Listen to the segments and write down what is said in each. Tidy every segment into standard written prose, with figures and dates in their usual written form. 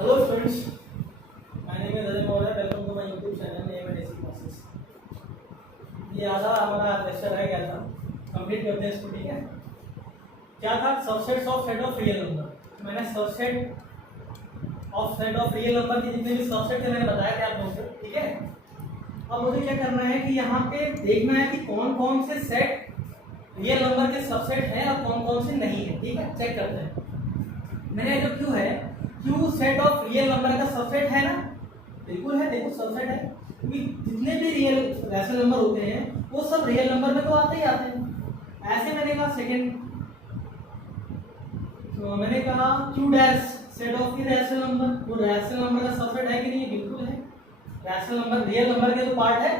Hello students, my name is Ajay Maurya. Welcome to my YouTube channel Name and Basic Classes. ये आधा हमारा lecture रह गया था, कंप्लीट करते हैं इसको. ठीक है, क्या था? Subsets of set of real number. मैंने subset of set of real number के जितने भी सबसेट थे मैंने बताया था आप लोगों को. ठीक है, अब मुझे क्या करना है कि यहाँ पे देखना है कि कौन कौन से सेट रियल नंबर के सबसेट हैं और कौन कौन से नहीं है. ठीक है, चेक करते हैं. मैंने जो क्यू है, Q set of real number का सबसेट है ना? बिल्कुल है. देखो सबसेट है क्योंकि जितने भी रियल रैशनल नंबर होते हैं वो सब रियल नंबर में तो आते ही आते हैं. ऐसे मैंने कहा सेकंड, तो मैंने कहा क्यू डैश सेट ऑफ की रैशनल नंबर, वो रैशनल नंबर का सबसेट है कि नहीं? बिल्कुल है. रैशनल नंबर रियल नंबर के जो पार्ट है,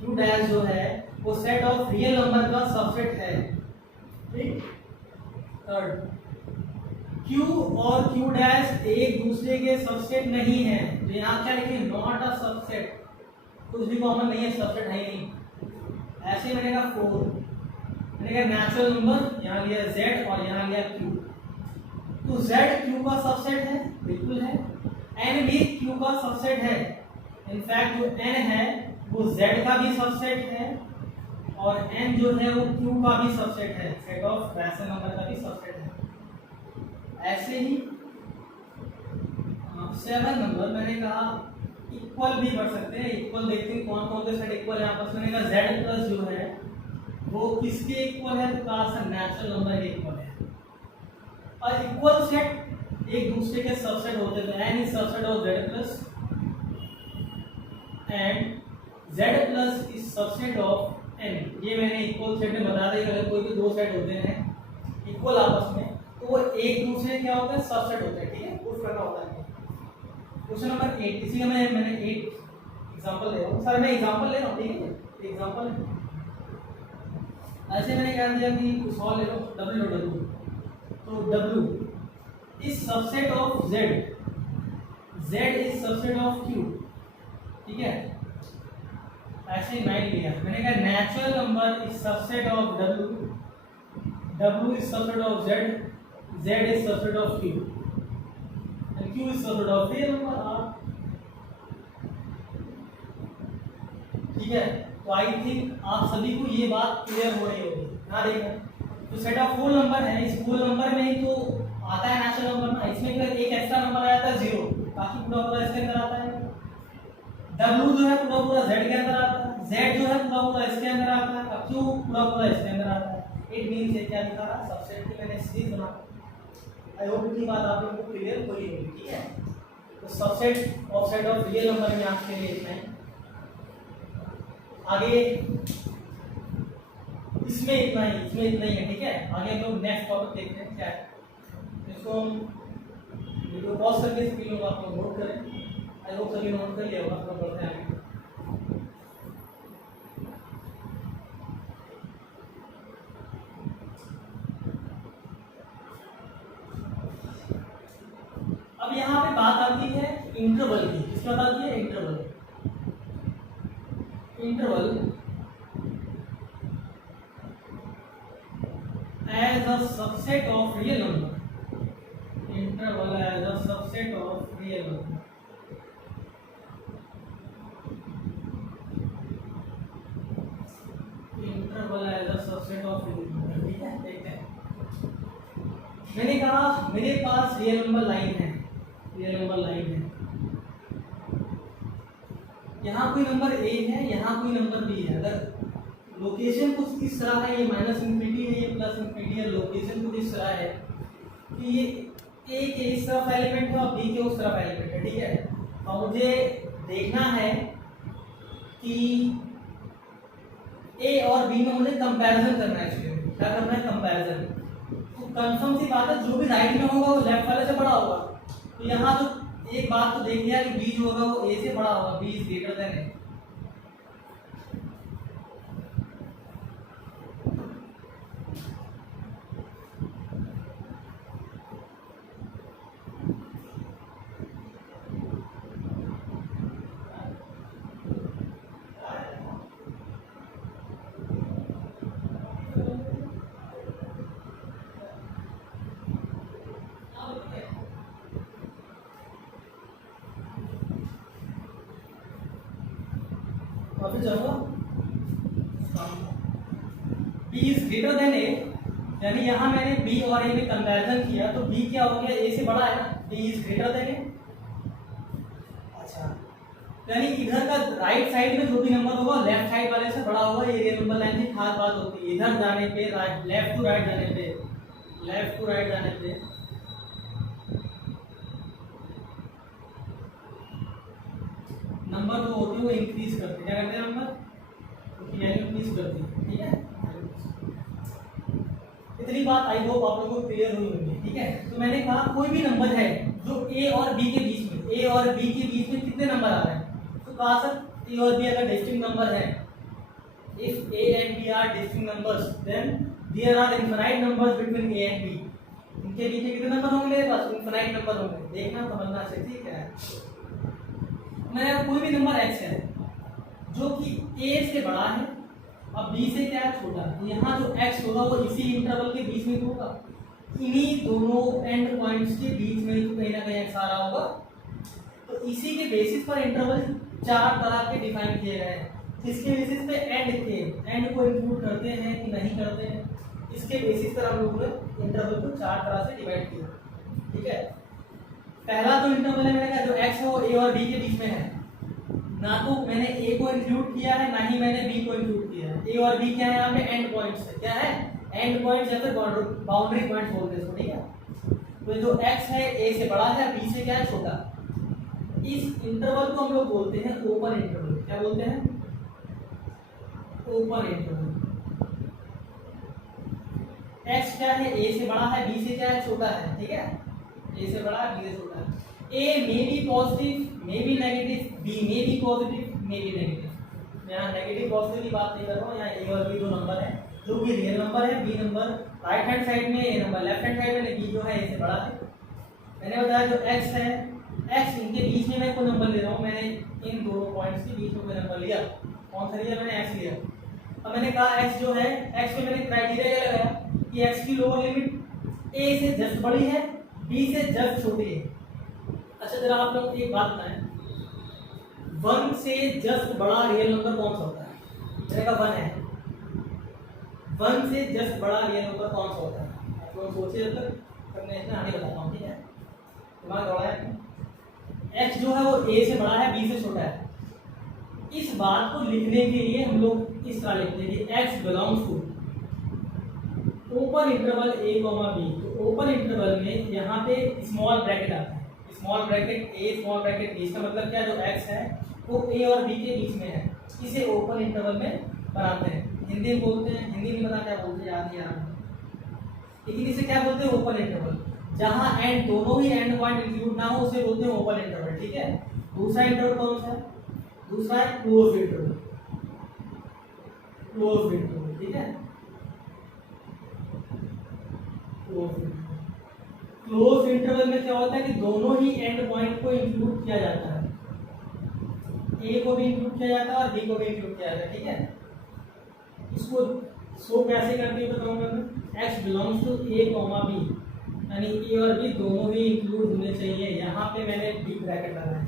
क्यू डैश जो है वो सेट ऑफ रियल नंबर का सबसेट है. ठीक. थर्ड, Q और Q डैश एक दूसरे के सबसेट नहीं है. तो यहाँ क्या लिखे? Not a subset. कुछ भी कॉमन नहीं है, सबसेट है ही नहीं. ऐसे मैंने कहा 4, मैंने कहा नेचुरल नंबर, यहाँ लिया Z और यहाँ लिया Q. तो Z Q का सबसेट है? बिल्कुल है. N भी Q का सबसेट है. इनफैक्ट जो N है वो Z का भी सबसेट है और N जो है वो Q का भी सबसेट है. सेट ऑफ रैशनल नंबर का भी सबसेट है. ऐसे ही 7 नंबर मैंने कहा इक्वल भी बढ़ सकते हैं. इक्वल देखते हैं कौन कौन से सेट इक्वल है आपस में. मैंने कहा Z प्लस जो है वो किसके इक्वल है? तो कहा सर नेचुरल नंबर के इक्वल है. और इक्वल सेट एक दूसरे के सबसेट होते थे. N is subset of Z plus and Z plus is subset of N. ये मैंने इक्वल सेट में बता दिया. अगर कोई भी दो सेट होते हैं इक्वल आपस में तो वो एक दूसरे क्या होता है? सबसेट होता है. ठीक है, उस प्रकार होता है. क्वेश्चन नंबर 8, इसी का मैंने 8 एग्जांपल ले रहा हूँ. सर मैं एग्जांपल ले रहा हूँ. ठीक है, एग्जांपल है. ऐसे मैंने कह दिया कि कुछ और ले लो. W. तो W is subset of Z. Z is subset of Q. ठीक है, ऐसे 9 लिया. मैंने कहा natural number is subset of W. W is subset of Z. Z is subset of Q and Q is subset of real number R. ठीक है, तो आई think आप सभी को ये बात क्लियर हो रही होगी. ना देखना, तो सेट ऑफ फुल नंबर है. इस फुल नंबर में ही तो आता है नेचुरल नंबर ना. इसमें एक एक्स्ट्रा नंबर आया था 0, बाकी पूरा पूरा इसके अंदर आता है. W जो है पूरा पूरा Z के अंदर आता है. Z जो है पूरा पूरा इसके अंदर आता है. Q पूरा पूरा इसके अंदर आता है. इट मींस ये क्या लिखा रहा? सबसेट की मैंने सीरीज बना. आई होप इतनी बात आप लोगों को क्लियर हो रही होगी. ठीक है, तो subset of set of real number में आपके लिए इतना है. आगे इसमें इतना ही, इसमें इतना ही है. ठीक है, आगे हम लोग नेक्स्ट टॉपिक देखते हैं क्या है. इसको हम वीडियो पॉज करके सभी लोग आप लोग नोट करें. आई होप सभी नोट कर लिया होगा. आप लोग बढ़ते हैं आगे. अब यहाँ पे बात आती है इंटरवल की. किसकी बात आती है? Interval. Interval as a subset of real number. Interval as a subset of real number. Interval as a subset of real number. ठीक है, देखते हैं. मैंने कहा मेरे पास रियल नंबर लाइन है. रियल नंबर लाइन है. यहाँ कोई नंबर A है, यहाँ कोई नंबर B है. अगर लोकेशन कुछ इस तरह है, ये माइनस इंफिनिटी है, ये प्लस इंफिनिटी है. लोकेशन कुछ इस तरह है कि ये A के इस तरफ एलिमेंट है और B के उस तरफ एलिमेंट है. ठीक है, और मुझे देखना है कि A और B में मुझे कंपैरिजन करना है. इसलिए क्या करना है? कंपैरिजन. तो कंफर्म सी बात है, जो भी राइट में होगा वो लेफ्ट वाले से बड़ा होगा. तो यहाँ तो एक बात तो देख लिया कि B जो होगा वो A से बड़ा होगा. B is greater then A. और फिर चलो बी इज ग्रेटर देन ए, यानी यहाँ मैंने बी और ए में कंपैरिजन किया तो बी क्या हो गया, ए से बड़ा है ना, बी इज ग्रेटर देन ए। अच्छा, यानी इधर का राइट साइड में जो भी नंबर होगा लेफ्ट साइड वाले से बड़ा होगा, ये रियल नंबर लाइन की खास बात होती है। इधर जाने पे राइट, लेफ्ट टू राइट जाने पे, लेफ्ट टू राइट जाने पे नंबर जो होते हैं वो इंक्रीज करते हैं, क्या करते हैं नंबर, उसकी वैल्यू इंक्रीज करती है, ठीक है। इतनी बात आई होप आप लोगों को क्लियर हुई होगी, ठीक है। तो मैंने कहा कोई भी नंबर है जो ए और बी के बीच में, ए और बी के बीच में कितने नंबर आ रहे हैं, तो कहा सर ए और बी अगर डिस्टिंक्ट नंबर है, if A and B are distinct numbers then there are infinite numbers between A and B. इनके बीच में कितने नंबर होंगे मेरे पास, इनफाइनाइट नंबर होंगे, देखना समझना अच्छे, ठीक है। मेरा कोई भी नंबर x है जो कि a से बड़ा है और b से क्या है, छोटा है, तो यहाँ जो x होगा वो इसी इंटरवल के बीच में होगा, इन्हीं दोनों एंड पॉइंट्स के बीच में तो कहीं ना कहीं x आ रहा होगा। तो इसी के बेसिस पर इंटरवल चार तरह के डिफाइन किए गए हैं, इसके बेसिस पे एंड को इंक्लूड करते हैं कि नहीं करते हैं, इसके बेसिस पर हम लोगों ने इंटरवल को चार तरह से डिवाइड किया, ठीक है। पहला जो इंटरवल है मैंने कहा जो x है वो a और b के बीच में है, ना तो मैंने a को इंक्लूड किया है ना ही मैंने b को इंक्लूड किया है। a और b क्या है, यहाँ पे एंड पॉइंट्स है, क्या है, एंड पॉइंट्स या फिर बाउंड्री पॉइंट्स बोलते हैं इसको, ठीक है। तो जो x है a से बड़ा है, b से क्या है, छोटा। इस इंटरवल को हम लोग बोलते हैं ओपन इंटरवल, क्या बोलते हैं, ओपन इंटरवल। x क्या है, a से बड़ा है, b से क्या है, छोटा है, ठीक है, a से बड़ा है, b से छोटा है। a may be positive, may be negative, b may be positive, may be negative। यहाँ नेगेटिव पॉजिटिव की बात नहीं कर रहा हूँ, यहाँ a और b दो नंबर है जो कि रियल नंबर है, b number right hand side में, a number left hand side में, b जो है a से बड़ा है। मैंने बताया जो x है, x इनके बीच में मैं कोई नंबर ले रहा हूँ, मैंने इन दोनों पॉइंट्स के बीच में कोई नंबर लिया, कौन सा लिया मैंने, x लिया। अब मैंने कहा x जो है, x पे मैंने क्राइटेरिया क्या लगाया कि x की लोअर लिमिट a से जस्ट बड़ी है, b से जस्ट छोटी है। अच्छा जरा आप लोग एक बात बताएं, 1 से जस्ट बड़ा रियल नंबर कौन सा होता है, मैंने कहा 1 है, 1 से जस्ट बड़ा रियल नंबर कौन सा होता है, आप लोग सोचिए जब तक मैं इतना आगे बताता हूँ, ठीक है। दिमाग दौड़ाया, x जो है वो a से बड़ा है, b से छोटा है। इस बात को लिखने के लिए हम लोग इस तरह लिखते हैं कि x belongs to open interval a, b। तो ओपन इंटरवल में यहाँ पे स्मॉल ब्रैकेट आता है, small bracket a small bracket b, इसका मतलब क्या, जो x है वो a और b के बीच में है, इसे ओपन इंटरवल में बनाते हैं। हिंदी में बोलते हैं, हिंदी में पता क्या बोलते हैं, याद नहीं आ रहा, लेकिन इसे क्या बोलते हैं, ओपन इंटरवल। जहाँ एंड दोनों ही एंड पॉइंट इंक्लूड ना हो उसे बोलते हैं ओपन इंटरवल, ठीक है। दूसरा इंटरवल कौन सा है, दूसरा है क्लोज इंटरवल, क्लोज इंटरवल, ठीक है। क्लोज इंटरवल में क्या होता है कि दोनों ही एंड पॉइंट को इंक्लूड किया जाता है, ए को भी इंक्लूड किया जाता है और बी को भी इंक्लूड किया जाता है, ठीक है। इसको शो कैसे करते हैं बताऊंगा मैं, x belongs to a, b, यानी a और b दोनों ही इंक्लूड होने चाहिए। यहाँ पे मैंने b ब्रैकेट लगाया है,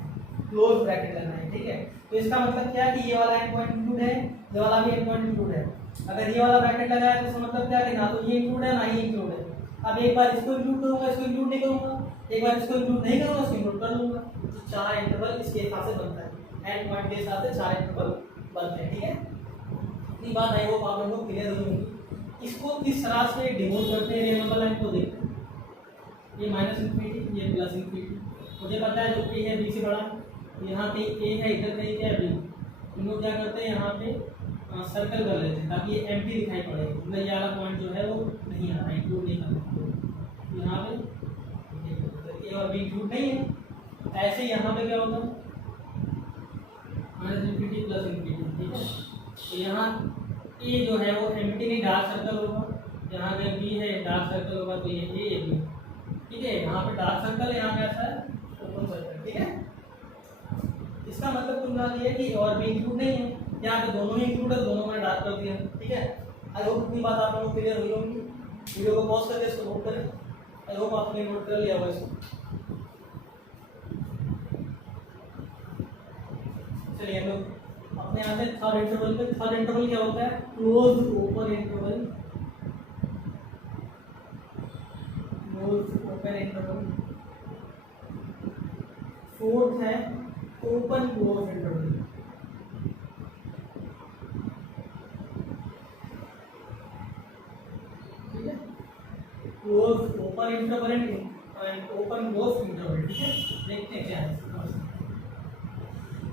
क्लोज ब्रैकेट लगाया है, ठीक है। तो इसका मतलब क्या है कि ये वाला एंड पॉइंट इंक्लूड है, ये वाला भी एंड पॉइंट इंक्लूड है। अगर ये वाला ब्रैकेट लगाया तो इसका मतलब क्या है कि ना तो ये इंक्लूड है ना ही इंक्लूड है। अब एक बार इसको इंक्लूड करूंगा, इसको इंक्लूड नहीं करूंगा, एक बार इसको इंक्लूड नहीं करूंगा, इसको इंक्लूड कर लूंगा। तो चार इंटरवल इसके हिसाब से बनता है, एंड पॉइंट के हिसाब से चार इंटरवल बनते हैं, ठीक है। इतनी बात आई होप आप लोगों को क्लियर हो होगी। इसको किस तरह से डिनोट करते हैं रियल नंबर लाइन को देखते हैं, ये माइनस इन्फिनिटी, ये प्लस इन्फिनिटी। मुझे पता है जो a है b से बड़ा, यहाँ पे a है, इधर कहीं क्या है b, हम लोग क्या करते हैं यहाँ पे सर्कल कर लेते हैं ताकि ये एम्प्टी दिखाई पड़े, मतलब ये वाला पॉइंट जो है वो नहीं आ रहा है, इंक्लूड नहीं करना। यहाँ पे a और b इंक्लूड नहीं है, ऐसे यहाँ पे क्या होता है माइनस इन्फिनिटी प्लस इन्फिनिटी, ठीक है। तो यहाँ a जो है वो एम्प्टी नहीं, डार्क सर्कल होगा, यहाँ पे b है डार्क सर्कल होगा, तो ये a ये b, ठीक है। यहाँ पे डार्क सर्कल है, यहाँ पे ऐसा है ओपन सर्कल, ठीक है। इसका मतलब कुल मिला ये कि और भी इंक्लूड नहीं है, यहाँ पे दोनों ही इंक्लूड है, दोनों मैंने डार्क कर दिया, ठीक है। आई होप इतनी बात आप लोगों को क्लियर हुई होगी। वीडियो को पॉज करके इसको नोट करें, आई होप आपने नोट कर लिया होगा इसको। चलिए हम लोग अपने अपने यहाँ से थर्ड इंटरवल पे। थर्ड इंटरवल क्या होता है? Close open interval, close open interval. Fourth है ओपन क्लोज इंटरवल। ठीक है, close open interval and open close interval. ठीक है, देखते हैं क्या है।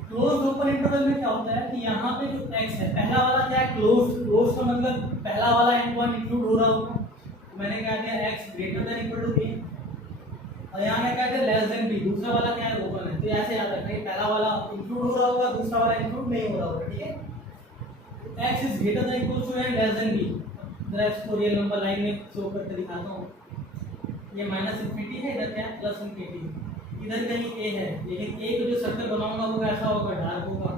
क्लोज ओपन इंटरवल में क्या होता है कि यहाँ पे जो x है, पहला वाला क्या है? क्लोज। क्लोज का मतलब पहला वाला एंड पॉइंट इंक्लूड हो रहा होगा। तो मैंने क्या दिया? x greater than equal to b, और यहाँ मैं क्या दिया? Less than b। दूसरा वाला क्या है? ओपन है। तो ऐसे याद रखना है, पहला वाला इंक्लूड हो रहा होगा, दूसरा वाला इंक्लूड नहीं हो रहा होगा। ठीक है, x is greater than equal to and less than b। जरा इसको रियल नंबर लाइन में शो करके दिखाता हूँ। ये माइनस इन्फिनिटी है, इधर क्या है? Plus infinity. इधर कहीं a है, लेकिन a पे जो सर्कल बनाऊंगा वो कैसा होगा? डार्क होगा,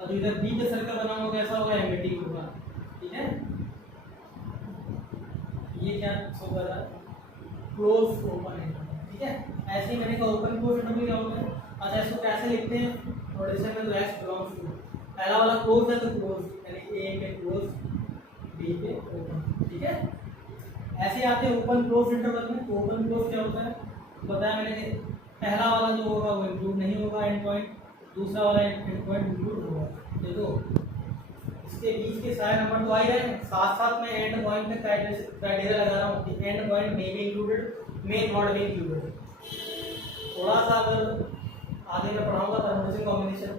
और इधर b पे सर्कल बनाऊंगा कैसा होगा? एम्बिटिव होगा। ठीक है, ये क्या शो कर रहा है? Close open interval. ठीक है, ऐसे ही मैंने कहा ओपन क्लोज इंटरवल क्या होता है। अच्छा, इसको कैसे लिखते हैं? नोटेशन में तो x बिलोंग्स टू, पहला वाला क्लोज है तो क्लोज, यानी a पे क्लोज, b पे ओपन। ठीक है, ऐसे आते हैं ओपन क्लोज इंटरवल में। तो ओपन क्लोज क्या होता है बताया मैंने कि पहला वाला जो होगा वो इंक्लूड नहीं होगा एंड पॉइंट, दूसरा वाला एंड पॉइंट इंक्लूड होगा। देखो इसके बीच के सारे नंबर तो आ ही रहे हैं, साथ साथ में एंड पॉइंट पे क्राइटेरिया लगा रहा हूँ कि and point may be included, may not be included. थोड़ा सा अगर आगे मैं पढ़ाऊंगा परमुटेशन कॉम्बिनेशन,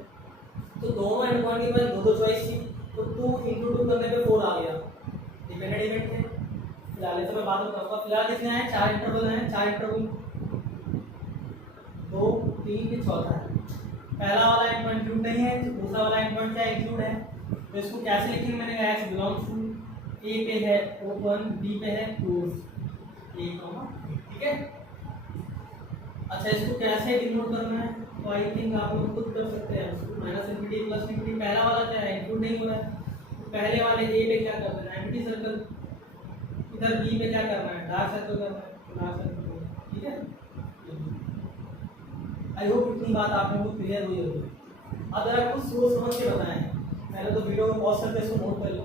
तो दोनों एंड पॉइंट के पास दो दो चॉइस थी, तो 2 इंटू 2 करने पे 4 आ गया। डिपेंडेंट इवेंट है। फिलहाल तो मैं बात बताऊंगा। फिलहाल कितने हैं? 4 इंटरवल हैं। 4 इंटरवल 2 3 के चौथा है। पहला वाला एंड पॉइंट इंक्लूड नहीं है, दूसरा वाला एंड पॉइंट क्या इंक्लूड है। तो इसको कैसे लिखेंगे? मैंने कहा x बिलोंग्स टू a पे है ओपन, b पे है क्लोज, a, ठीक है। अच्छा, इसको कैसे डिनोट करना है? तो आई थिंक आप लोग खुद कर सकते हैं। माइनस इन्फिनिटी प्लस इन्फिनिटी, पहला वाला क्या है? इंक्लूड नहीं हो रहा है, तो पहले वाले a पे क्या करना है? Empty circle. इधर b पे क्या करना है? डार्क सर्कल करना है, डार्क सर्कल। ठीक है, आई होप इतनी बात आप लोगों को क्लियर हुई होगी। अब जरा कुछ सोच समझ के बताएं। पहले तो वीडियो को पॉज करके इसको नोट कर लो,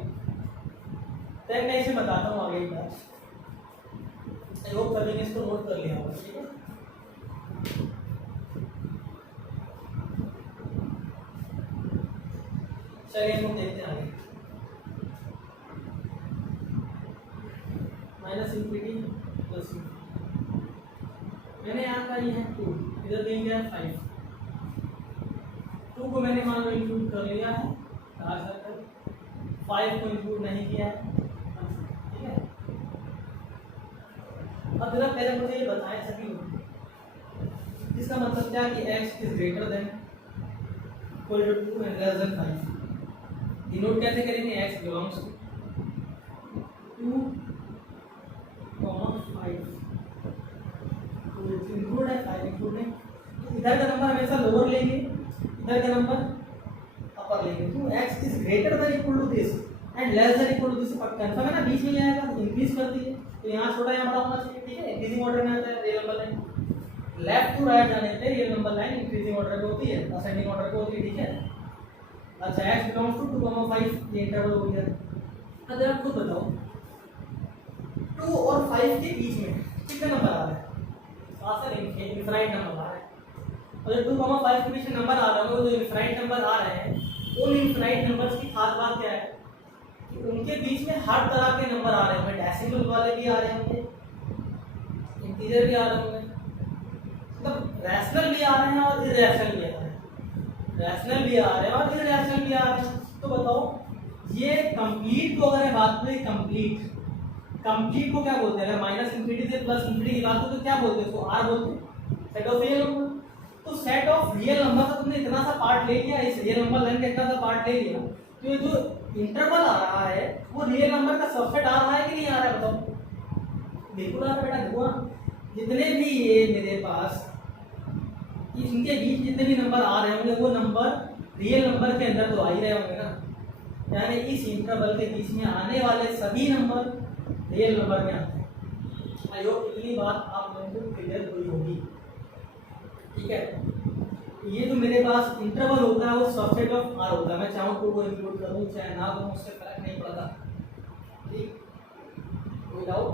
तब मैं इसे बताता हूँ आगे की बात। आई होप सभी ने इसको नोट कर लिया होगा। ठीक है, चलिए हम देखते हैं आगे। माइनस इन्फिनिटी प्लस इन्फिनिटी, मैंने यहाँ का ये है 2, इधर देंगे 5। 2 को मैंने मान लो इंक्लूड कर लिया है, 5 को इंक्लूड नहीं किया है। ठीक है, अब जरा पहले मुझे ये बताएं सभी लोग, इसका मतलब क्या कि x is greater than equal to 2 and less than 5। Denote कैसे करेंगे? x बिलोंग्स टू 2, 5 इंक्लूड है, 5 इंक्लूड है। तो इधर का नंबर हमेशा लोअर लेंगे, इधर का नंबर अपर लेंगे। तो x is greater than equal to this and less than equal to this. Confirm है ना? बीच में आएगा तो इंक्रीज कर दीजिए, तो यहाँ छोटा यहाँ बड़ा होना चाहिए। ठीक है, इंक्रीजिंग ऑर्डर में आता है real number line. Left to right जाने पे real number line increasing order पे होती है, असेंडिंग ऑर्डर पे होती है। ठीक है, अच्छा, x बिलोंग्स टू 2, 5, ये इंटरवल हो गया। अब जरा खुद बताओ 2 और 5 के बीच में कितने नंबर आ रहे हैं? इनफाइनाइट नंबर आ रहे हैं। और जब 2, 5 के बीच में नंबर आ रहे होंगे, जो इनफाइनाइट नंबर आ रहे हैं, उन इनफाइनाइट नंबर्स की खास बात क्या है कि उनके बीच में हर तरह के नंबर आ रहे होंगे। डेसिमल वाले भी आ रहे होंगे, इंटीजर भी आ रहे होंगे, मतलब रैशनल भी आ रहे हैं और इरेशनल भी आ रहे हैं, रैशनल भी आ रहे हैं और इरेशनल भी आ रहे हैं। तो बताओ, ये कंप्लीट को अगर बात करें, कंप्लीट को क्या बोलते हैं? अगर माइनस इन्फिनिटी से प्लस इन्फिनिटी की बात करें तो क्या बोलते हैं? इसको आर बोलते हैं, सेट ऑफ रियल नंबर। तो सेट ऑफ रियल नंबर का तुमने इतना सा पार्ट ले लिया, इस रियल नंबर लाइन का इतना सा पार्ट ले लिया, तो ये जो इंटरवल आ रहा है वो रियल नंबर का सबसेट आ रहा है कि नहीं आ रहा है? बताओ। बिल्कुल आ रहा है बेटा, देखो जितने भी ये मेरे पास इनके बीच जितने भी नंबर आ रहे होंगे वो नंबर रियल नंबर के अंदर तो आ ही रहे होंगे ना, यानी इस इंटरवल के बीच में आने वाले सभी नंबर रियल नंबर में आते हैं। आई होप इतनी बात आप लोगों को क्लियर हुई होगी। ठीक है, ये जो मेरे पास इंटरवल होता है वो सबसेट ऑफ आर होता है। मैं चाहूँ तो वो इंक्लूड करूँ चाहे ना करूँ, उससे फर्क नहीं पड़ता। ठीक, कोई डाउट?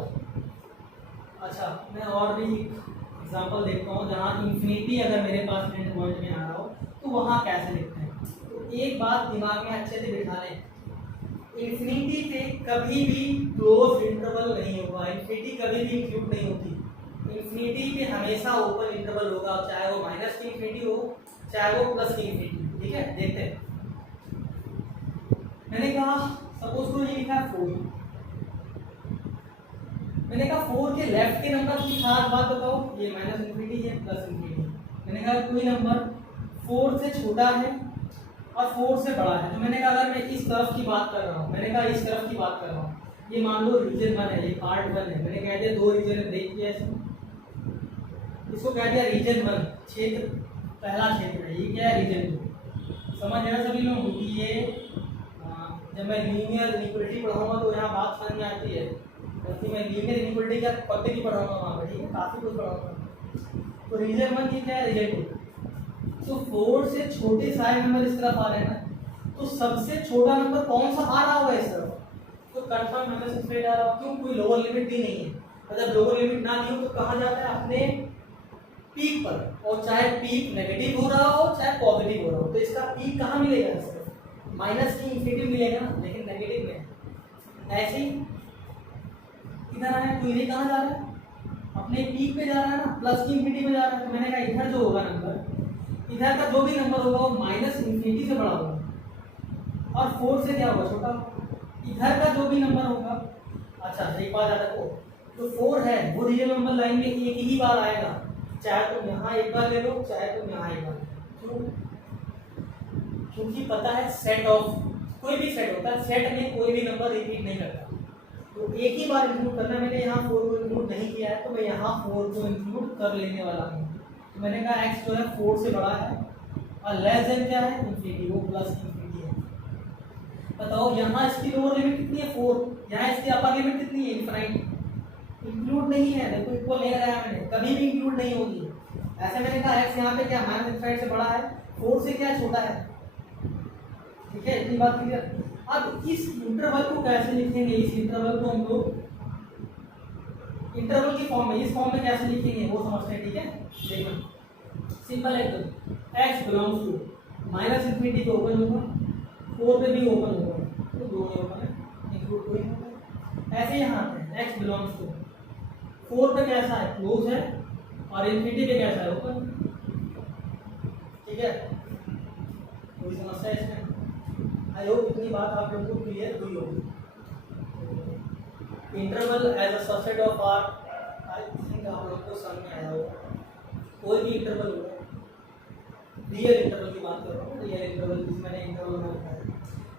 अच्छा, मैं और भी एग्जांपल देखता हूँ जहाँ इन्फिनिटी अगर मेरे पास एंड पॉइंट में आ रहा हो तो वहाँ कैसे लिखते हैं। तो एक बात दिमाग में अच्छे से बिठा लें, इन्फिनिटी पे कभी भी क्लोज इंटरवल नहीं होगा, इन्फिनिटी कभी भी इंक्लूड नहीं होती। इन्फिनिटी पे हमेशा ओपन इंटरवल होगा, चाहे वो माइनस की इन्फिनिटी हो चाहे वो प्लस की इन्फिनिटी। ठीक है, देखते हैं। मैंने कहा सपोज को ये लिखा है 4, मैंने कहा 4 के लेफ्ट के नंबर की खास बात बताओ, ये माइनस इन्फिनिटी है प्लस इन्फिनिटी। मैंने कहा कोई नंबर 4 से छोटा है और 4 से बड़ा है, तो मैंने कहा अगर मैं इस तरफ की बात कर रहा हूँ, मैंने कहा इस तरफ की बात कर रहा हूँ, ये मान लो रीजन 1 है, ये पार्ट 1 है। मैंने कह दिया 2 रीजन देख दिया इसको कह दिया रीजन 1, क्षेत्र पहला क्षेत्र है। ये क्या है? रीजन 2। समझ रहे सभी लोग? क्योंकि ये जब मैं लीनियर इनइक्वालिटी पढ़ाऊंगा तो यहाँ बात समझ में आती है, क्योंकि मैं लीनियर इनइक्वालिटी का पद्धति भी पढ़ाऊंगा वहाँ पर। ठीक है, काफ़ी कुछ पढ़ाऊंगा। तो रीजन 1 ये क्या है? रीजन 2। तो 4 से छोटे सारे नंबर इस तरफ आ रहे हैं ना, तो सबसे छोटा नंबर कौन सा आ रहा होगा इस तरफ? तो कंफर्म नंबर से स्ट्रेट आ रहा हो। क्यों? कोई लोअर लिमिट भी नहीं है। मतलब लोअर लिमिट ना दी हो तो कहाँ जाता है? अपने पीक पर, और चाहे पीक नेगेटिव हो रहा हो चाहे पॉजिटिव हो रहा हो, तो इसका पीक कहाँ मिलेगा? माइनस की इन्फिनिटी मिलेगा ना, लेकिन नेगेटिव में। ऐसे ही इधर आया तो ये कहाँ जा रहा है? अपने पीक पे जा रहा है ना, प्लस की इन्फिनिटी पे जा रहा है। तो मैंने कहा इधर जो होगा नंबर, इधर का जो भी नंबर होगा वो माइनस इन्फिनिटी से बड़ा होगा और 4 से क्या होगा? छोटा। इधर का जो भी नंबर होगा, अच्छा एक बात याद रखो, जो 4 है वो रियल नंबर लाइन में एक ही बार आएगा, चाहे तुम यहाँ एक बार ले लो चाहे तुम यहाँ एक बार। क्यों? क्योंकि पता है सेट ऑफ, कोई भी सेट होता है, सेट में कोई भी नंबर रिपीट नहीं करता, तो एक ही बार इंक्लूड करना। मैंने यहाँ 4 को इंक्लूड नहीं किया है तो मैं यहाँ 4 को इंक्लूड कर लेने वाला हूँ। तो मैंने कहा x जो है 4 से बड़ा है और लेस देन क्या है? इन्फिनिटी, वो प्लस इन्फिनिटी है। बताओ यहाँ इसकी लोअर लिमिट कितनी है? 4। यहाँ इसकी अपर लिमिट कितनी है? इनफाइनाइट। इंक्लूड नहीं है, देखो इक्वल नहीं लगाया मैंने, कभी भी इंक्लूड नहीं होगी। ऐसे मैंने कहा x यहाँ पे क्या माइनस इनफाइनाइट से बड़ा है, 4 से क्या छोटा है। ठीक है, इतनी बात क्लियर। अब इस इंटरवल को कैसे लिखेंगे? इस इंटरवल को हम लोग इंटरवल की फॉर्म में, इस फॉर्म में कैसे लिखेंगे वो समझते हैं। ठीक है, देखो सिंपल है एकदम। x belongs to minus infinity पे ओपन होगा, 4 पे भी ओपन होगा, तो दोनों ओपन है, इंक्लूड कोई नहीं होगा। ऐसे यहाँ पे x बिलोंग्स टू 4 पे कैसा है? क्लोज है, और इन्फिनिटी पे कैसा है? ओपन। ठीक है, कोई समस्या इसमें? आई होप इतनी बात आप लोगों को क्लियर हुई होगी। Interval as a subset of R, I think आप लोगों को समझ में आया होगा। कोई भी इंटरवल होगा, रियल इंटरवल की बात कर रहा हूँ, रियल इंटरवल जिसमें मैंने इंटरवल में रखा है,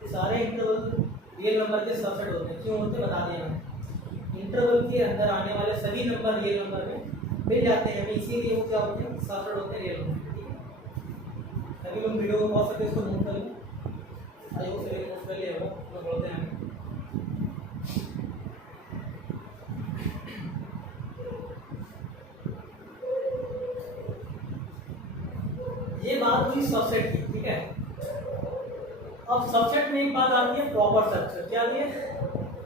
ये सारे इंटरवल रियल नंबर के सबसेट होते हैं। क्यों होते बता दिया मैंने। इंटरवल के अंदर आने वाले सभी नंबर रियल नंबर में मिल जाते हैं, इसीलिए वो क्या होते हैं? सबसेट होते हैं रियल नंबर। ठीक है, सभी लोग वीडियो को पॉज करके इसको नोट कर लें। आई होप सभी नोट कर लिया होगा, तो बोलते हैं। ये बात हुई सबसेट की। ठीक है, अब सबसेट में एक बात आती है प्रॉपर स्ट्रक्चर। क्या आती है?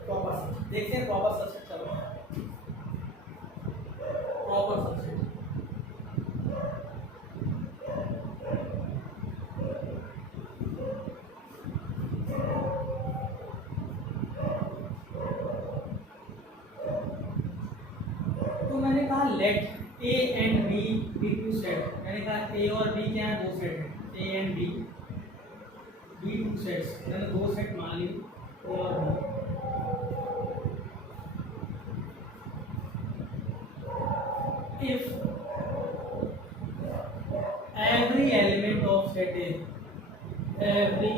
Proper structure. देखते हैं प्रॉपर सबसेट चलो। प्रॉपर सबसेट तो मैंने कहा let A and B be two set. मैंने कहा A और B क्या है? 2 सेट है, A and B be 2 sets. मैंने 2 सेट मान ली A और B। If every element of set A, every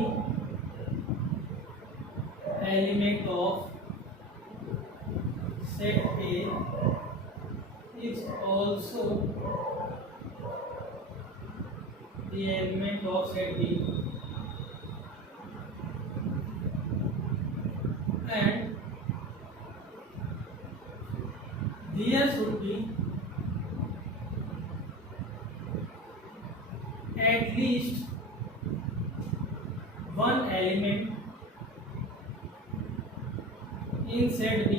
element of set A is also the element of set B, and there should be at least one element in set B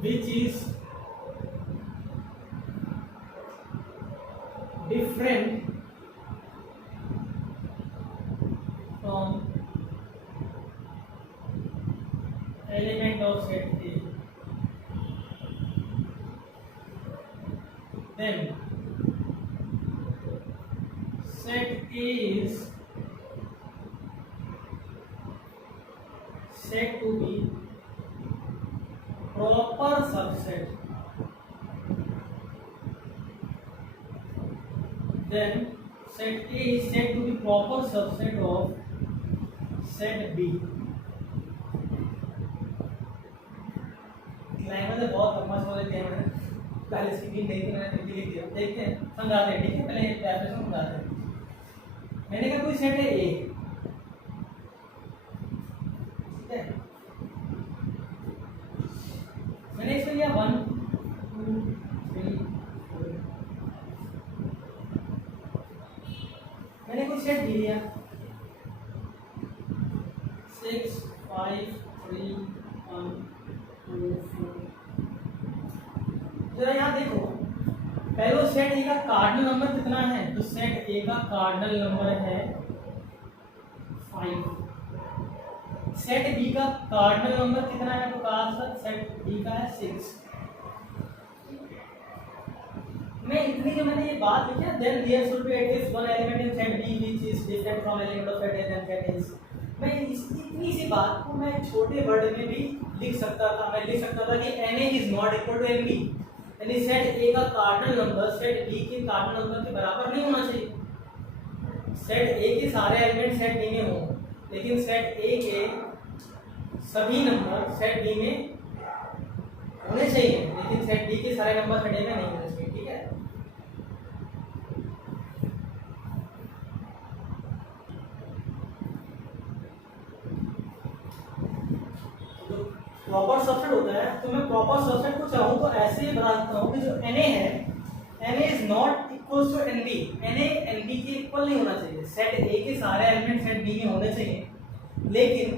which is different from element of set A, then set A is said to be proper subset. Then set A is said to be proper subset of set B. Language बहुत लंबा समझ लिया मैंने, पहले speaking नहीं थी, मैंने हिंदी लिख दिया। देखते हैं, समझाते हैं, ठीक है, पहले डेफिनेशन समझाते हैं। मैंने कहा कोई सेट है ए, ठीक है, मैंने इसमें लिया 1 2 3 4, मैंने कोई सेट दे दिया 6 5 3 1 2 4। जरा यहाँ देखो, पहले सेट ए का कार्डिनल नंबर कितना है, तो सेट ए का कार्डिनल नंबर है 5। सेट बी का कार्डिनल नंबर कितना है, तो कहा था सेट बी का है 6। मैं इतनी जो मैंने ये बात लिखी है, then there should be at least one element in set B which is different from element of set A then set is, मैं इतनी सी बात को मैं छोटे वर्ड में भी लिख सकता था। मैं लिख सकता था कि Na is not equal to Nb, यानी सेट ए का कार्डिनल नंबर सेट बी के कार्डिनल नंबर के बराबर नहीं होना चाहिए। सेट ए के सारे एलिमेंट सेट बी में हो, लेकिन सेट ए के सभी नंबर सेट बी में होने चाहिए, लेकिन सेट बी के सारे नंबर सेट ए में नहीं होने चाहिए, ठीक है। प्रॉपर सबसेट होता है, तो मैं प्रॉपर सबसेट को चाहूँ तो ऐसे बना सकता हूँ कि जो Na है, Na is not equal to Nb, Na Nb के इक्वल नहीं होना चाहिए। सेट ए के सारे एलिमेंट सेट बी में होने चाहिए, लेकिन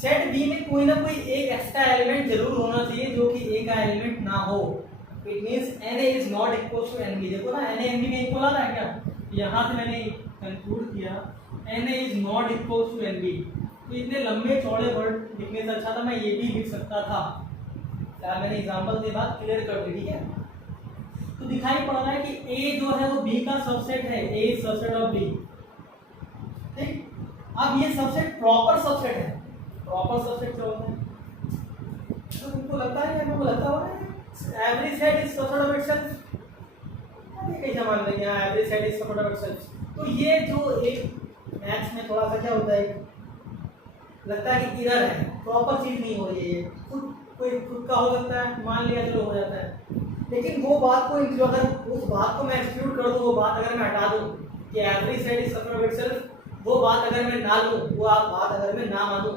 सेट बी में कोई ना कोई एक एक्स्ट्रा एलिमेंट जरूर होना चाहिए जो कि ए का एलिमेंट ना हो। It means Na is not equal to Nb। देखो ना, Na Nb में इक्वल आ रहा है क्या, यहाँ से मैंने कंक्लूड किया Na is not equal to Nb। तो इतने लंबे चौड़े वर्ड लिखने से अच्छा था मैं ये भी लिख सकता था। क्या मैंने एग्जांपल के बाद क्लियर कर दी, ठीक है। तो दिखाई पड़ रहा है कि A जो है वो B का सबसेट है, A is subset of B, ठीक। अब ये सबसेट प्रॉपर सबसेट है। प्रॉपर सबसेट क्या होता है, तो तुमको लगता है, आपको लगता होगा every set is subset of itself, ये कैसे मान लेंगे every set is subset of itself. तो ये जो एक मैथ्स में थोड़ा सा क्या होता है, लगता है कि इधर है, प्रॉपर चीज नहीं हो रही है, खुद कोई खुद का हो सकता है, मान लिया चलो हो जाता है, लेकिन वो बात को अगर उस बात को मैं एक्सक्लूड कर दूं, वो बात अगर मैं हटा दूं कि every set is subset of itself, वो बात अगर मैं ना लूं, वो बात अगर मैं ना मानूं,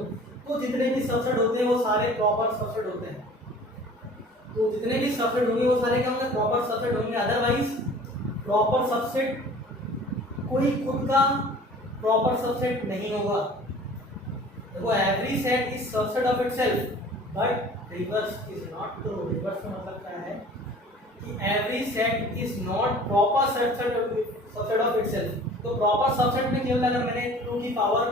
तो जितने भी सबसेट होते हैं वो सारे प्रॉपर सबसेट होते हैं। तो जितने भी सबसेट होंगे वो सारे क्या होंगे, प्रॉपर सबसेट होंगे। अदरवाइज प्रॉपर सबसेट कोई खुद का प्रॉपर सबसेट नहीं होगा। देखो every set is subset of itself, but reverse is not true. Reverse का मतलब क्या है कि every set is not proper subset of itself. तो प्रॉपर सबसेट में केवल अगर मैंने 2 की पावर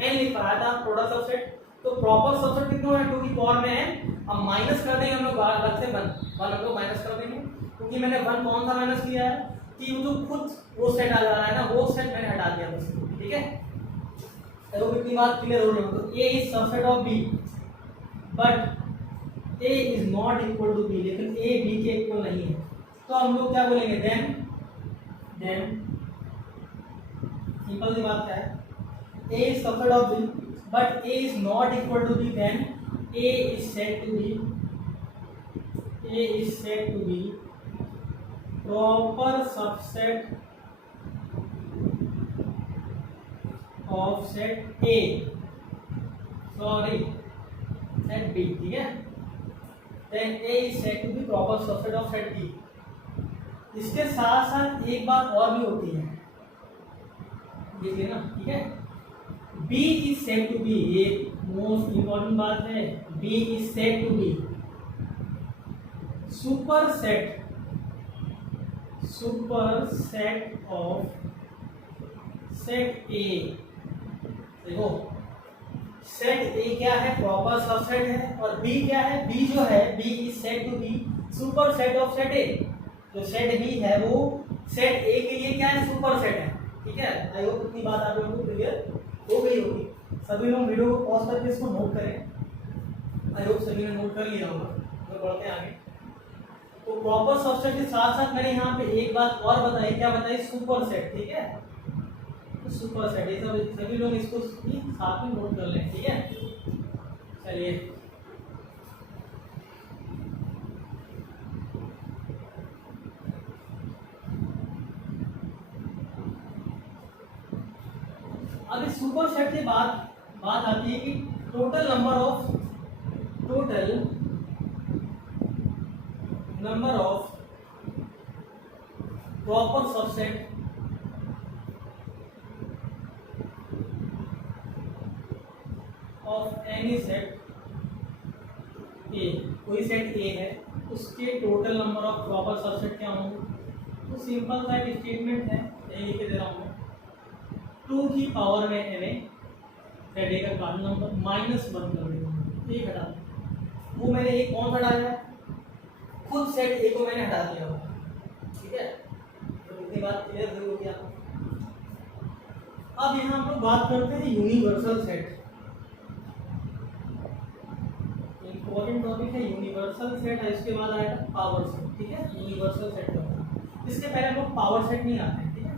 n लिख पाया था प्रोडक्ट सबसेट, तो प्रॉपर सबसेट कितना है 2 की पावर में n। अब माइनस कर देंगे हम लोग अलग से 1 हम लोग माइनस कर देंगे, क्योंकि मैंने 1 कौन सा माइनस किया है कि वो जो खुद वो सेट आ जा रहा है ना, वो सेट मैंने हटा दिया बस, ठीक है। तो इतनी बात क्लियर हो रही है। तो A is subset of B, but A is not equal to B, लेकिन A B के इक्वल नहीं है। तो हम लोग क्या बोलेंगे, देन सिंपल सी बात क्या है, A is subset of B, but A is not equal to B, then A is said to be proper subset of set A, sorry set B, ठीक है। Then A is said to be proper subset of set B। इसके साथ साथ एक बात और भी होती है, देखिए ना, ठीक है। B is said to be, ये मोस्ट इंपॉर्टेंट बात है, B is said to be super set of set A. देखो सेट ए क्या है, प्रॉपर सबसेट है, और बी क्या है, बी जो है, B is said to be super set of set A. जो सेट बी है वो सेट ए के लिए क्या है, सुपर सेट है, ठीक है। आई होप इतनी बात आप लोगों को क्लियर हो गई होगी। सभी लोग वीडियो को पॉज करके इसको नोट करें। आई होप सभी ने नोट कर लिया होगा। तो बढ़ते हैं आगे। तो प्रॉपर सबसेट के साथ साथ मैंने यहाँ पे एक बात और बताई, क्या बताई, सुपर सेट, ठीक है। तो सुपर सेट, ये सब सभी लोग इसको साथ में नोट कर लें, ठीक है। चलिए अब इस सुपर सेट के बाद बात आती है कि total number of proper subset of any set ए। कोई सेट ए है, उसके total number of proper subset क्या होंगे। तो सिंपल सा एक स्टेटमेंट है, यही लिख के दे रहा हूँ मैं, 2 की पावर में एन ए सेट ए का कार्नल नंबर -1 कर देगा, एक हटा दें। वो मैंने एक कौन हटाया, खुद सेट ए को मैंने हटा दिया होगा, ठीक है। तो इतनी बात क्लियर हो गई आपको। अब यहाँ हम लोग बात करते हैं यूनिवर्सल सेट। इंपॉर्टेंट टॉपिक है यूनिवर्सल सेट है, इसके बाद आएगा पावर सेट, ठीक है। यूनिवर्सल सेट का इसके पहले हम लोग पावर सेट नहीं आते हैं, ठीक है।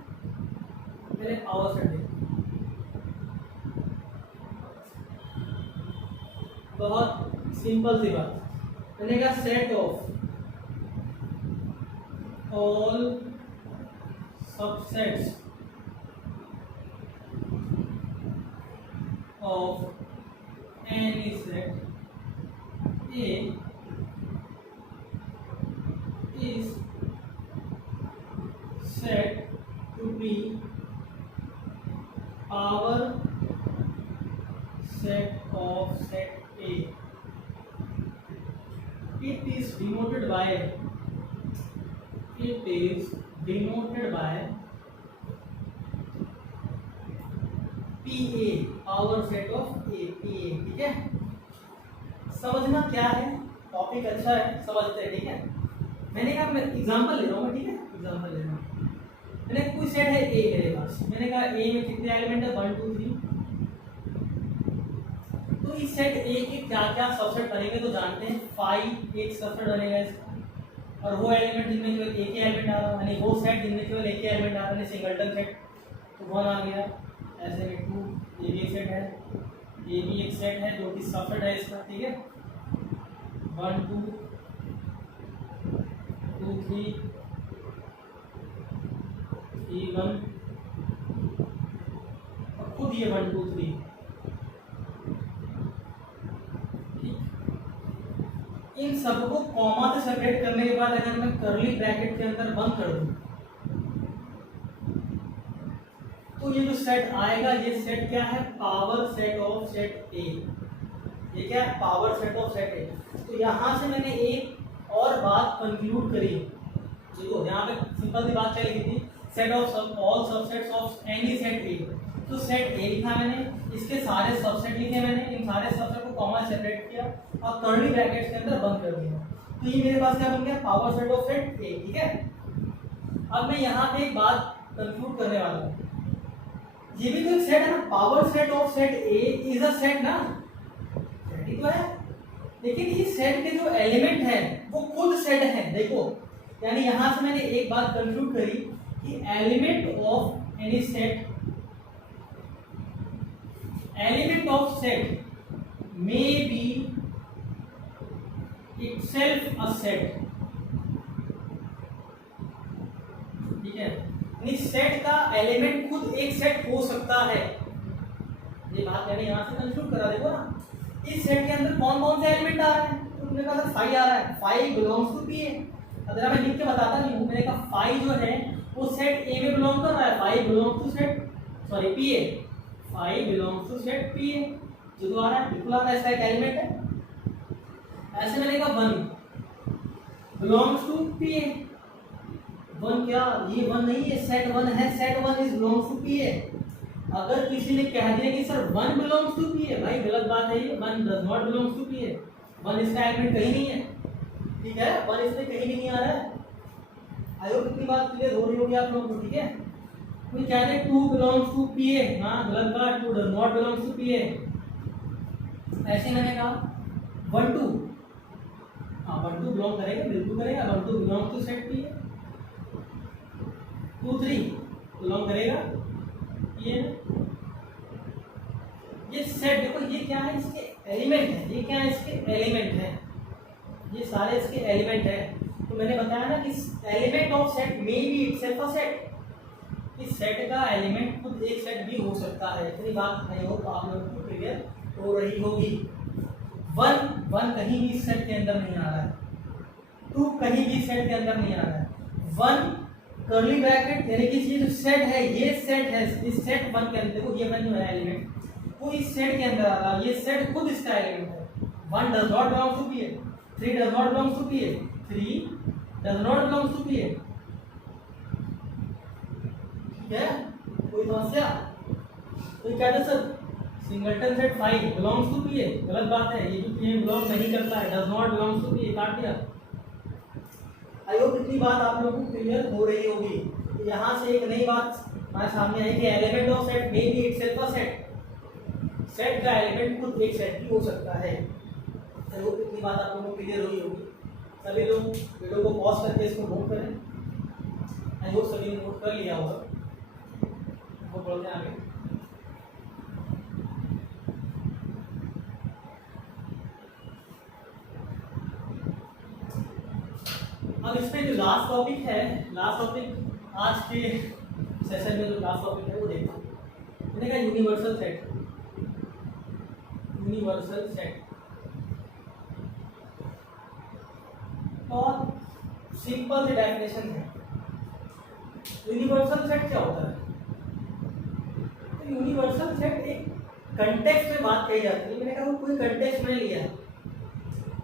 पहले पावर सेट देखते हैं। बहुत सिंपल सी बात, मैंने कहा set of all subsets of any set A is said to be power set of set A. It is denoted by PA, power set of A, PA, ठीक है। समझना क्या है, टॉपिक अच्छा है, समझते हैं, ठीक है। मैंने कहा मैं एग्जांपल ले रहा हूँ, ठीक है, एग्जांपल ले रहा हूँ। मैंने कोई सेट है ए मेरे पास, मैंने कहा ए में कितने एलिमेंट है, 1 2 3। तो इस सेट ए के क्या क्या सबसेट बनेंगे तो जानते हैं। 5 एक सबसेट बनेगा इसका, और वो एलिमेंट जिनमें केवल एक ही एलिमेंट आ रहा है, यानी वो सेट जिनमें केवल एक ही एलिमेंट आ रहा है, सिंगलटन सेट, तो 1 आ गया। ऐसे में 2 ये भी एक सेट है, ये भी एक सेट है, जो कि सबसेट है इसका, ठीक है। 1 2 2 3 1, और खुद ये 1 2 3, इन सबको कॉमा से सेपरेट करने के बाद अगर मैं कर्ली ब्रैकेट के अंदर बंद कर दूं तो ये जो सेट आएगा, ये सेट क्या है, पावर सेट ऑफ सेट ए। ये क्या है, पावर सेट ऑफ सेट ए। तो यहाँ से मैंने एक और बात कंक्लूड करी, देखो यहाँ पे सिंपल सी बात चली थी, set of all subsets of any set ए। तो सेट ए लिखा मैंने, इसके सारे सबसेट लिखे मैंने, इन सारे सबसेट को कॉमा सेपरेट किया और कर्ली ब्रैकेट्स के अंदर बंद कर दिया। तो ये मेरे पास क्या बन गया, पावर सेट ऑफ सेट ए, ठीक है। अब मैं यहाँ पे एक बात कंक्लूड करने वाला हूँ, ये भी तो एक सेट है ना, power set of set A is a set ना, सेट ही तो है। लेकिन इस सेट के जो एलिमेंट है वो खुद सेट है, देखो। यानी यहां से मैंने एक बात कंक्लूड करी कि element of any set, element of set may be itself a set, ठीक है। इस सेट का एलिमेंट खुद एक सेट हो सकता है, ये बात मैंने यहां से कंक्लूड करा। देखो ना, इस सेट के अंदर कौन कौन से एलिमेंट आ रहे हैं, तो तुमने कहा 5 आ रहा है, 5 बिलोंग्स टू पी ए। अगर मैं लिख के बताता नहीं हूँ, मैंने कहा फाई जो है वो सेट ए में बिलोंग कर रहा है, phi belong to set sorry P A, phi belongs to set P A, जो आ रहा है बिल्कुल आ रहा है, इसका एक एलिमेंट है। ऐसे मैंने कहा one belongs to P A, one क्या ये वन नहीं है, सेट वन है, set one is belongs to P A. अगर किसी ने कह दिया कि sir one belongs to P A, भाई गलत बात है ये, one does not belongs to P A, one इसका एलिमेंट कहीं नहीं है, ठीक है, वन इसमें कहीं भी नहीं आ रहा है। आई होप इतनी बात क्लियर हो रही होगी आप लोगों को, ठीक है। कोई कह दे two belongs to P A, हाँ गलत बात, two does not belongs to P A. ऐसे मैंने कहा वन टू, हाँ वन टू बिलोंग करेगा, बिल्कुल करेगा, one two belong to set P A. Two three belong करेगा पी ए। ये सेट देखो, ये क्या है, इसके एलिमेंट है, ये क्या है, इसके एलिमेंट है, ये सारे इसके एलिमेंट है। तो मैंने बताया ना कि element of set may be itself a set, इस सेट का एलिमेंट खुद एक सेट भी हो सकता है। इतनी बात नहीं हो तो आप लोगों को क्लियर हो रही होगी। वन वन कहीं भी इस सेट के अंदर नहीं आ रहा है, टू कहीं भी सेट के अंदर नहीं आ रहा है, वन कर्ली ब्रैकेट यानी कि ये जो सेट है, ये सेट है, इस सेट वन के अंदर देखो, ये वन जो है एलिमेंट वो इस सेट के अंदर आ रहा है, ये सेट खुद इसका एलिमेंट है। One does not belongs to P A, three does not belongs to P A, three does not belongs to P A, ठीक है। कोई समस्या? कोई कहते sir singleton set five belongs to P A, गलत बात है, ये भी पी ए बिलोंग नहीं करता है, does not belongs to P A, काट दिया। आई होप इतनी बात आप लोगों को क्लियर हो रही होगी। तो यहाँ से एक नई बात हमारे सामने आई कि element of set may be itself a set, set का एलिमेंट खुद एक सेट भी हो सकता है। आई होप इतनी बात आप लोगों को क्लियर हुई होगी। सभी लोग वीडियो को पॉज करके इसको नोट करें। आई होप सभी ने नोट कर लिया होगा। वो बोलते हैं आगे। अब इसमें जो लास्ट टॉपिक है, लास्ट टॉपिक आज के सेशन में जो लास्ट टॉपिक है वो देखो। मैंने कहा यूनिवर्सल सेट, यूनिवर्सल सेट और सिंपल सी डेफिनेशन है। यूनिवर्सल सेट क्या होता है? तो यूनिवर्सल सेट एक कंटेक्स्ट में बात कही जाती है। मैंने कहा कोई कंटेक्स्ट मैंने लिया,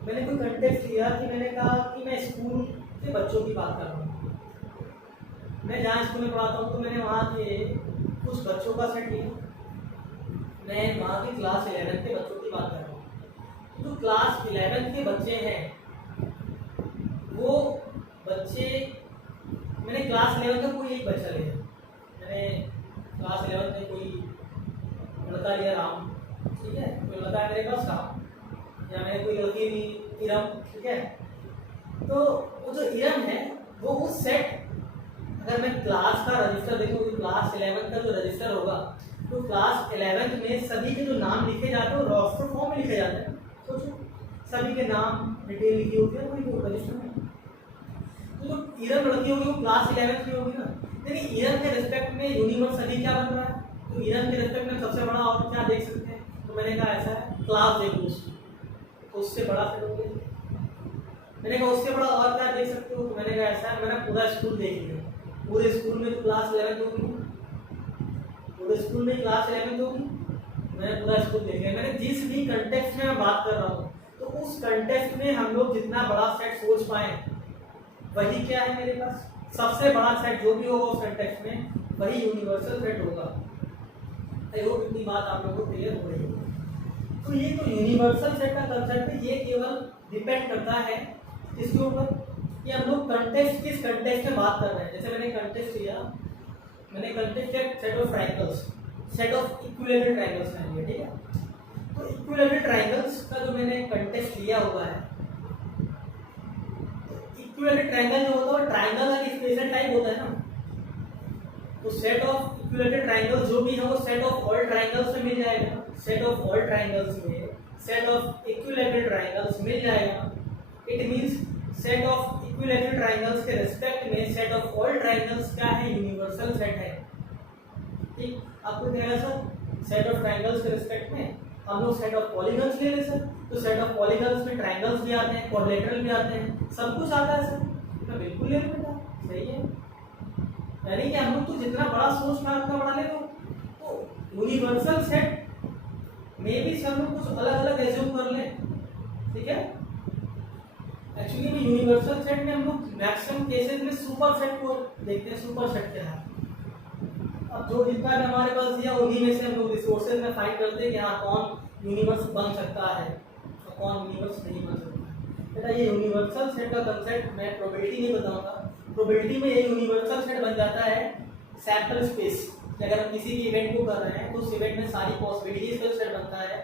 मैंने कोई कंटेक्स्ट लिया कि मैंने कहा कि मैं स्कूल के बच्चों की बात कर रहा हूँ, मैं जहाँ स्कूल में पढ़ाता हूँ तो मैंने वहाँ के कुछ बच्चों का सेट लिया, मैं वहाँ की क्लास 11 के बच्चों की बात कर रहा हूँ। तो क्लास 11 के बच्चे हैं, वो बच्चे मैंने क्लास 11 का कोई एक बच्चा लिया, मैंने क्लास 11 में कोई लड़का लिया राम, ठीक है, कोई लड़का है मेरे पास राम, या मैंने कोई लड़की ली इरम, ठीक है। तो वो जो इरम है वो उस सेट, अगर मैं क्लास का रजिस्टर देखूँ, क्लास 11 का जो रजिस्टर होगा तो क्लास 11 में सभी के जो नाम लिखे जाते हैं वो रोस्टर फॉर्म में लिखे जाते हैं। सोचो सभी के नाम डिटेल लिखी होती है वही रजिस्टर में। तो जो इरम लड़की होगी वो क्लास 11 की होगी ना, लेकिन इरम के रिस्पेक्ट में यूनिवर्स अभी क्या बन रहा है, तो इरम के रिस्पेक्ट में सबसे बड़ा और क्या देख सकते हैं, तो मैंने कहा ऐसा है क्लास देखो उसकी, तो उससे बड़ा सेट हो गया। मैंने कहा उससे बड़ा और क्या देख सकते हो, तो मैंने कहा ऐसा है, मैंने पूरा स्कूल देख लिया, पूरे स्कूल में तो क्लास 11 होगी, पूरे स्कूल में क्लास 11 होगी, मैंने पूरा स्कूल देख लिया। मैंने जिस भी कंटेक्स्ट में मैं बात कर रहा हूँ तो उस कंटेक्स्ट में हम लोग जितना बड़ा सेट सोच पाए वही क्या है मेरे पास, सबसे बड़ा सेट जो भी होगा उस कंटेक्स्ट में वही यूनिवर्सल सेट होगा। आई होप इतनी बात आप लोगों को क्लियर हो रही है। तो ये तो यूनिवर्सल सेट का कंसेप्ट है, ये केवल डिपेंड करता है इसके ऊपर कि हम लोग कंटेक्स्ट किस कंटेक्स्ट में बात कर रहे हैं। जैसे मैंने कंटेक्स्ट लिया, मैंने context set of triangles, set of equilateral triangles मैंने लिया, ठीक है। तो इक्विलेटरल ट्रायंगल्स का जो मैंने कंटेक्स्ट लिया हुआ है, इक्विलेटरल ट्रायंगल जो होता है ट्रायंगल का स्पेशल टाइप होता है ना, तो सेट ऑफ इक्विलेटरल ट्रायंगल्स जो भी है वो सेट ऑफ ऑल ट्रायंगल्स में मिल जाएगा, सेट ऑफ ऑल ट्रायंगल्स में सेट ऑफ इक्विलेटरल ट्रायंगल्स मिल जाएगा। It means set of equilateral triangles के रिस्पेक्ट में सेट ऑफ ऑल ट्रायंगल्स क्या है, यूनिवर्सल सेट है। ठीक, आपको क्या है सर, सेट ऑफ ट्रायंगल्स के रिस्पेक्ट में हम लोग सेट ऑफ पॉलीगन्स ले ले सर, तो सेट ऑफ पॉलीगन्स में ट्रायंगल्स भी आते हैं, क्वाड्रिलेटरल भी आते हैं, सब कुछ आता है सर। तो बिल्कुल ले लो बेटा, सही है। यानी कि हम लोग तो जितना बड़ा सोच पाए उतना बड़ा ले लो। तो यूनिवर्सल सेट में भी सब लोग कुछ अलग अलग एज्यूम कर ले, ठीक है। एक्चुअली में यूनिवर्सल सेट में हम लोग मैक्सिमम केसेस में सुपर सेट को देखते हैं, सुपर सेट क्या है। अब जो जितना भी हमारे पास दिया उन्हीं में से हम लोग रिसोर्सेज में फाइंड करते हैं कि हाँ कौन यूनिवर्स बन सकता है और कौन यूनिवर्स नहीं बन सकता। बेटा ये यूनिवर्सल सेट का कंसेप्ट मैं प्रोबेबिलिटी नहीं बताऊंगा। प्रोबेबिलिटी में ये यूनिवर्सल सेट बन जाता है सैंपल स्पेस। अगर हम किसी भी इवेंट को कर रहे हैं तो उस इवेंट में सारी पॉसिबिलिटीज का सेट बनता है,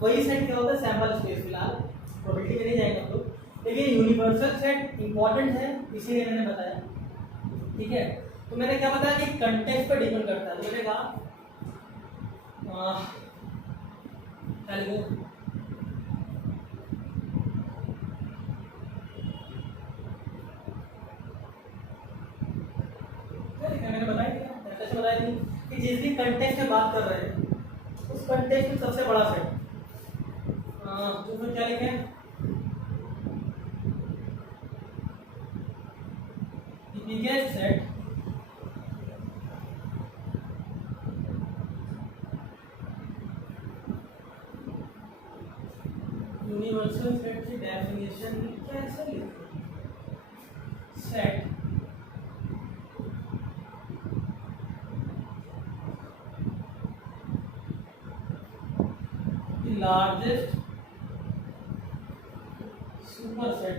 वही सेट क्या होता है, सैंपल स्पेस। फिलहाल प्रोबेबिलिटी में नहीं जाएंगे हम लोग, लेकिन यूनिवर्सल सेट इंपॉर्टेंट है इसीलिए मैंने बताया, ठीक है। तो मैंने क्या बताया कि कंटेक्स्ट पर डिपेंड करता है। तो मैंने कहा मैंने बताया थी कि जिस भी कंटेक्स्ट में बात कर रहे हैं उस कंटेक्स्ट में सबसे बड़ा सेट तो फिर क्या लिखें, बिगेस्ट सेट यूनिवर्सल सेट की डेफिनेशन कैसे लिखें, set largest super set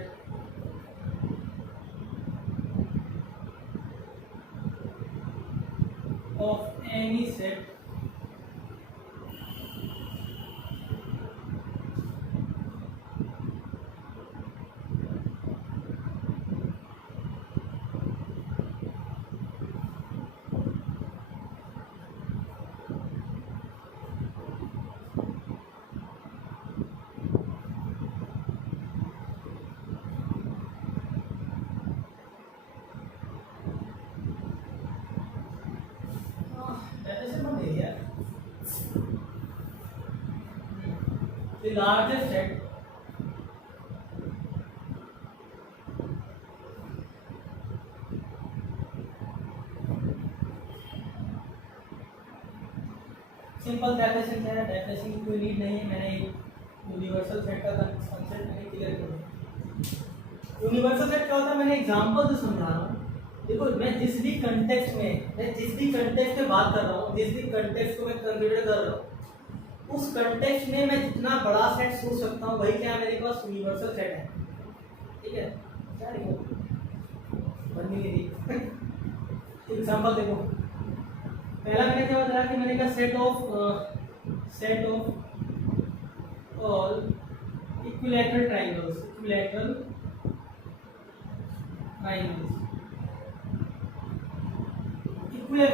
of any set the largest set simple definition क्या है, डेफिनेशन की कोई नीड नहीं है, मैंने यूनिवर्सल सेट का कंसेप्ट मैंने क्लियर कर दिया। यूनिवर्सल सेट क्या होता है मैंने एग्जांपल से समझा रहा हूँ। देखो मैं जिस भी कंटेक्स्ट में बात कर रहा हूँ, जिस भी कंटेक्स्ट को मैं कंसीडर कर रहा हूँ, उस कंटेक्स्ट में मैं जितना बड़ा सेट सोच सकता हूँ वही क्या मेरे पास यूनिवर्सल सेट है, ठीक है। क्या लिखो बननी नहीं एग्जांपल देखो, पहला मैंने क्या बताया कि मैंने कहा set of all equilateral triangles equilateral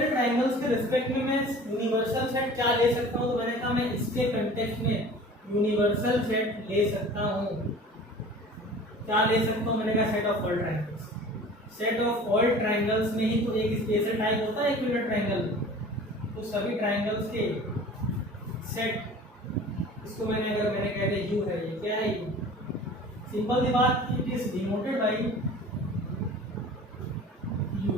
triangles के रिस्पेक्ट में मैं यूनिवर्सल सेट क्या ले सकता हूँ। तो मैंने कहा मैं इसके कंटेक्स्ट में यूनिवर्सल सेट ले सकता हूँ। क्या ले सकता हूँ, मैंने कहा set of all triangles. Set of all triangles में ही तो एक स्पेशल टाइप होता है इक्विलैटरल ट्रायंगल, तो सभी ट्रायंगल्स के सेट, इसको मैंने कह दिया यू है, ये क्या है यू, सिंपल सी बात, it is denoted by you.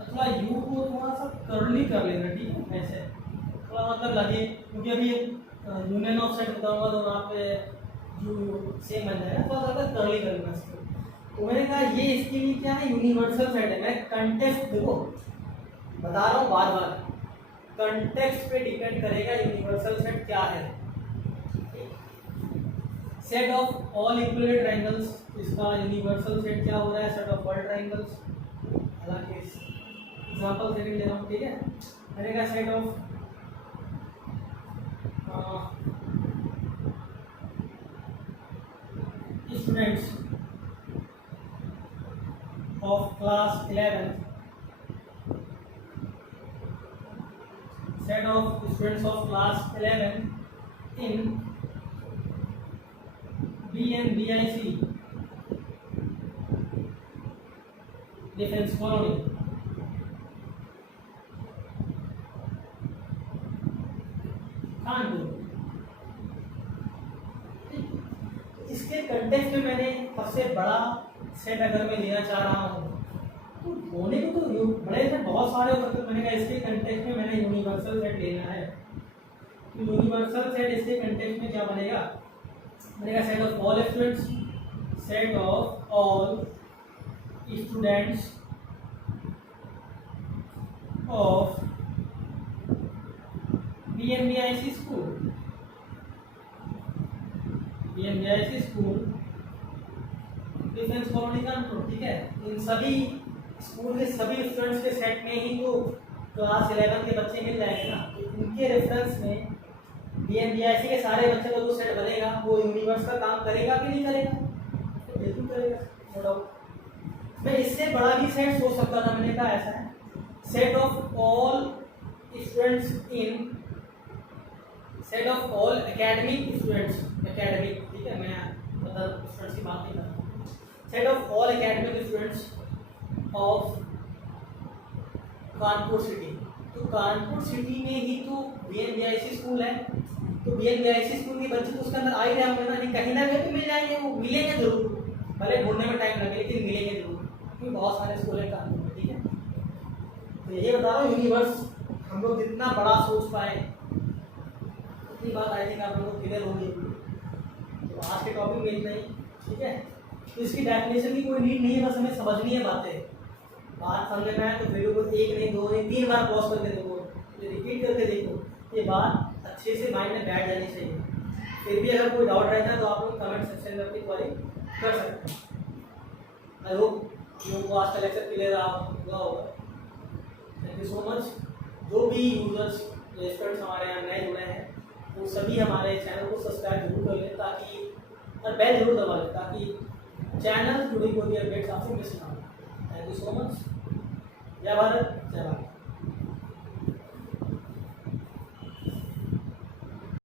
अथवा यू को थोड़ा सा कर्ली कर लेना, ठीक है, ऐसे थोड़ा मतलब लगे, क्योंकि अभी यूनियन ऑफ सेट बताऊंगा तो वहाँ पे यू सेम बन जाएगा, थोड़ा सा कर्ली कर लेना इसको। तो मैंने कहा ये इसके लिए क्या है, यूनिवर्सल सेट है। मैं कंटेक्स्ट देखो बता रहा हूँ बार बार, कंटेक्स्ट पे डिपेंड करेगा यूनिवर्सल सेट क्या है। Set of all equilateral triangles, इसका यूनिवर्सल सेट क्या हो रहा है, सेट ऑफ ऑल ट्रायंगल्स। हालांकि एग्जांपल सेकंड ले रहा हूँ, ठीक है। मैंने कहा set of students of class 11, set of students of class 11 in B and BIC defense colony। Kanpur. इसके कंटेक्स्ट में मैंने सबसे बड़ा सेट अगर मैं लेना चाह रहा हूँ तो होने को तो बड़े से बहुत सारे हो सकते हैं। मैंने कहा इसके कंटेक्स्ट में मैंने यूनिवर्सल सेट लेना है, तो यूनिवर्सल सेट इसके कंटेक्स्ट में क्या बनेगा, बनेगा set of all students, set of all students of BMBIC school, BMBIC school defence colony Kanpur. ठीक है, इन सभी स्कूल के सभी स्टूडेंट्स के सेट में ही तो क्लास 11 के बच्चे मिल जाएंगे ना, तो इनके रेफरेंस में BMBIC के सारे बच्चों का जो सेट बनेगा वो यूनिवर्स का काम करेगा कि नहीं करेगा, तो बिल्कुल करेगा, नो डाउट। मैं इससे बड़ा भी सेट सोच सकता था, मैंने कहा ऐसा है set of all students in set of all academic students, academic, ठीक है, मैं मतलब स्टूडेंट्स की बात नहीं कर रहा हूँ, set of all academic students of Kanpur city. तो कानपुर सिटी में ही तो BMBIC स्कूल है, तो BMBIC स्कूल के बच्चे तो उसके अंदर आ ही रहे होंगे ना, नहीं कहीं ना कहीं तो मिल जाएंगे, वो मिलेंगे जरूर, भले ढूंढने में टाइम लगे लेकिन मिलेंगे जरूर, क्योंकि बहुत सारे स्कूल हैं कानपुर में। ठीक है, तो यही बता रहा हूँ, यूनिवर्स हम लोग जितना बड़ा सोच पाए उतनी बात आई थिंक आप लोगों को क्लियर होगी। तो आज के टॉपिक में इतना ही। ठीक है, तो इसकी डेफिनेशन की कोई नीड नहीं है, बस हमें समझनी है बातें। बात समझ में आए तो वीडियो को 1 नहीं 2 नहीं 3 बार पॉज करके देखो, रिपीट करके देखो, ये बात अच्छे से माइंड में बैठ जानी चाहिए। फिर भी अगर कोई डाउट रहता है तो आप लोग कमेंट सेक्शन में अपनी क्वेरी कर सकते हैं। आई होप लोगों को आज का लेक्चर क्लियर हुआ होगा। Thank you so much. जो भी यूजर्स स्टूडेंट्स हमारे यहाँ नए जुड़े हैं वो सभी हमारे चैनल को सब्सक्राइब जरूर कर लें, ताकि और बेल जरूर दबा लें, ताकि चैनल जुड़ी कोई भी अपडेट्स आपसे मिस ना हो। Thank you so much. जय भारत, जय भारत।